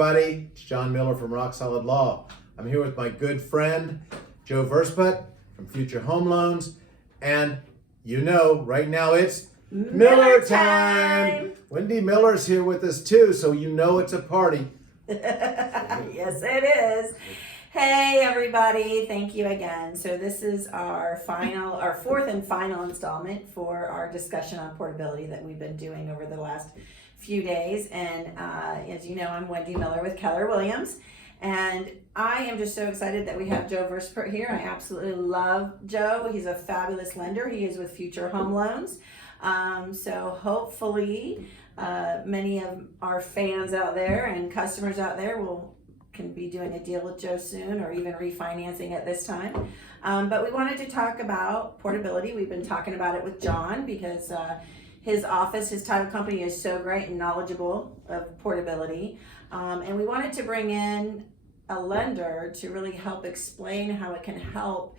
everybody. It's John Miller from Rock Solid Law. I'm here with my good friend, Joe Versput from Future Home Loans. And you know, right now it's Miller time. Wendy Miller's here with us too, so you know it's a party. Yes, it is. Hey everybody, thank you again. So this is our fourth and final installment for our discussion on portability that we've been doing over the last few days. And as you know, I'm Wendy Miller with Keller Williams. And I am just so excited that we have Joe Versput here. I absolutely love Joe. He's a fabulous lender. He is with Future Home Loans. So hopefully many of our fans out there and customers out there can be doing a deal with Joe soon, or even refinancing at this time. But we wanted to talk about portability. We've been talking about it with John because his office, his title company is so great and knowledgeable of portability. And we wanted to bring in a lender to really help explain how it can help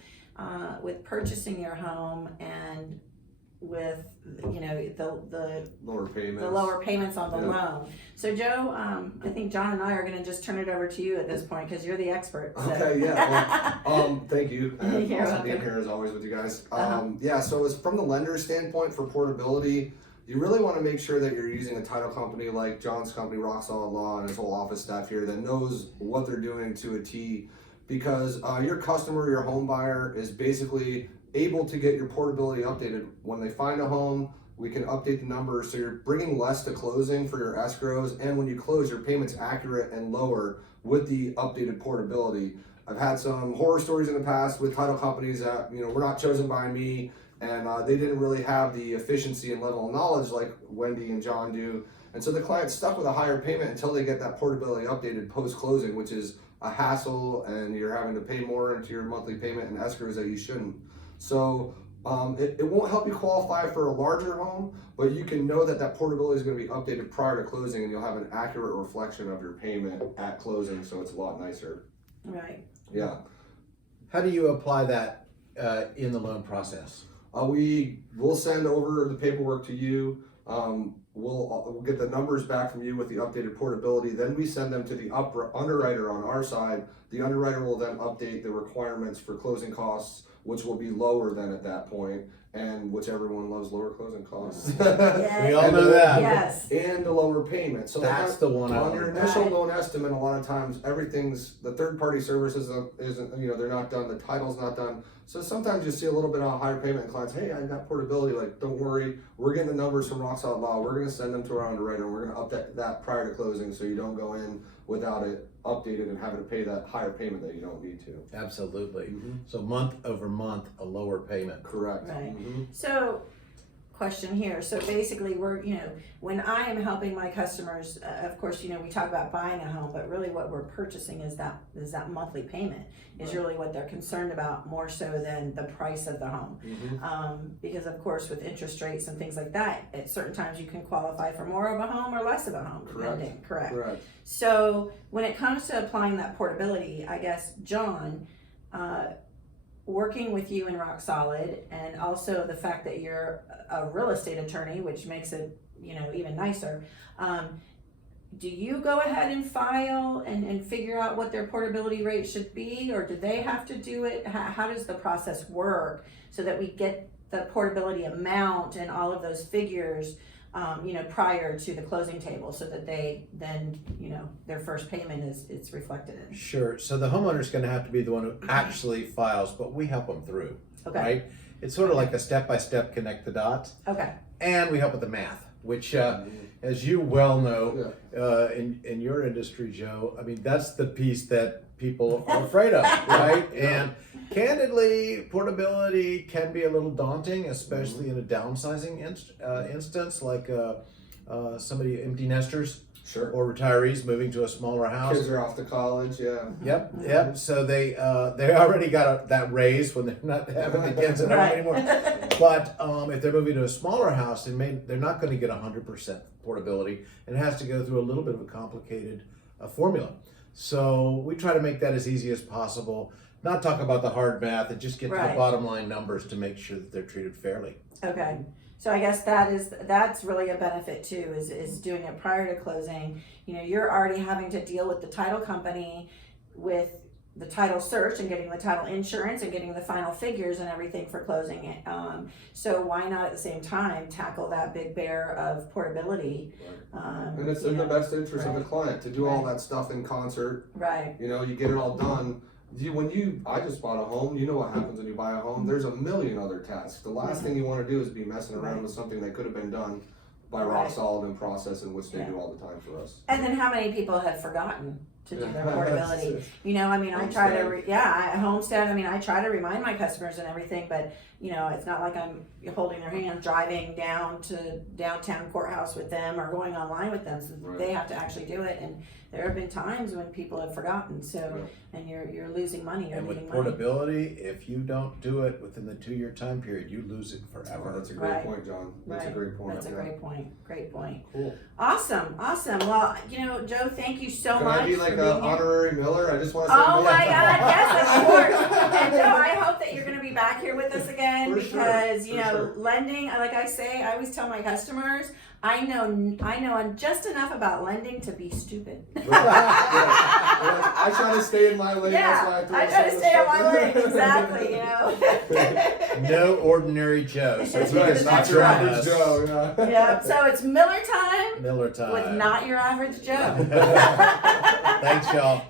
with purchasing your home and with the lower payments on the loan. So Joe, I think John and I are going to just turn it over to you at this point because you're the expert. So. Okay, yeah. Well, thank you. You're Awesome being here as always with you guys. Yeah, so as from the lender standpoint for portability, you really want to make sure that you're using a title company like John's company, Rock Solid Law, and his whole office staff here that knows what they're doing to a T, because your customer, your home buyer, is basically able to get your portability updated. When they find a home, we can update the numbers so you're bringing less to closing for your escrows, and when you close, your payment's accurate and lower with the updated portability. I've had some horror stories in the past with title companies that were not chosen by me, and they didn't really have the efficiency and level of knowledge like Wendy and John do, and so the client's stuck with a higher payment until they get that portability updated post-closing, which is a hassle, and you're having to pay more into your monthly payment and escrows that you shouldn't. So it won't help you qualify for a larger home, but you can know that that portability is going to be updated prior to closing, and you'll have an accurate reflection of your payment at closing, so it's a lot nicer. Right. Yeah. How do you apply that in the loan process? We'll send over the paperwork to you. We'll get the numbers back from you with the updated portability. Then we send them to the underwriter on our side. The underwriter will then update the requirements for closing costs, which will be lower than at that point, and which everyone loves, lower closing costs. Yeah. We all know that. Yes. And the lower payment. So that's the one. On your initial loan estimate, a lot of times the third-party services isn't, they're not done, the title's not done. So sometimes you see a little bit of a higher payment, and clients, hey, I got portability. Like, don't worry, we're getting the numbers from Rock Solid Law. We're going to send them to our underwriter, and we're going to update that prior to closing, so you don't go in without it updated and having to pay that higher payment that you don't need to. Absolutely. Mm-hmm. So month over month, a lower payment. Correct. Right. Mm-hmm. So, question here. So basically, when I am helping my customers, of course, we talk about buying a home, but really what we're purchasing is that monthly payment is really what they're concerned about, more so than the price of the home. Mm-hmm. Because of course, with interest rates and things like that, at certain times you can qualify for more of a home or less of a home, depending. Correct. So when it comes to applying that portability, I guess, John, working with you in Rock Solid, and also the fact that you're a real estate attorney, which makes it even nicer, do you go ahead and file and figure out what their portability rate should be, or do they have to do it? How does the process work so that we get the portability amount and all of those figures prior to the closing table, so that they then, their first payment is reflected in? Sure. So the homeowner's going to have to be the one who actually files, but we help them through. Okay. Right? It's sort of like a step-by-step connect the dots. Okay. And we help with the math, which, as you well know, in your industry, Joe, I mean, that's the piece that people are afraid of, right? And candidly, portability can be a little daunting, especially in a downsizing instance, like somebody, empty nesters. Sure. Or retirees moving to a smaller house. Kids are off to college, yeah. Yep. So they already got that raise when they're not having the kids at home anymore. But if they're moving to a smaller house, they're not going to get 100% portability, and it has to go through a little bit of a complicated formula. So we try to make that as easy as possible. not talk about the hard math and just get to Right. the bottom line numbers to make sure that they're treated fairly. Okay, so I guess that's really a benefit too, is doing it prior to closing. You know, you're already having to deal with the title company with the title search and getting the title insurance and getting the final figures and everything for closing it. So why not at the same time tackle that big bear of portability? And it's in the best interest of the client to do all that stuff in concert. Right. You know, you get it all done. I just bought a home, you know what happens when you buy a home, there's a million other tasks. The last thing you want to do is be messing around with something that could have been done by rock solid and process, in which they do all the time for us. And then how many people have forgotten to do their portability? You know, I mean, I try to, homestead, I mean, I try to remind my customers and everything, but you know, it's not like I'm holding their hand, driving down to downtown courthouse with them or going online with them. So they have to actually do it. And there have been times when people have forgotten. So, and you're losing money. And with portability, if you don't do it within the 2-year time period, you lose it forever. Oh, that's a great point, John. That's a great point. That's a great point. Great point. Cool. Awesome. Well, you know, Joe, thank you so much. Can I be like an honorary Miller? I just want to say. Oh my God! Yes, of course. And Joe, I hope that you're going to be back here with us again because you know, lending. Like I say, I always tell my customers, I know just enough about lending to be stupid. I try to stay in my lane. Yeah, that's why I try to stay in my lane. Exactly. You know. No ordinary Joe. So That's you right. can Not stop your trying average us. Joe. Yeah. Yeah. So it's Miller time. Miller time. With not your average Joe. Thanks, y'all.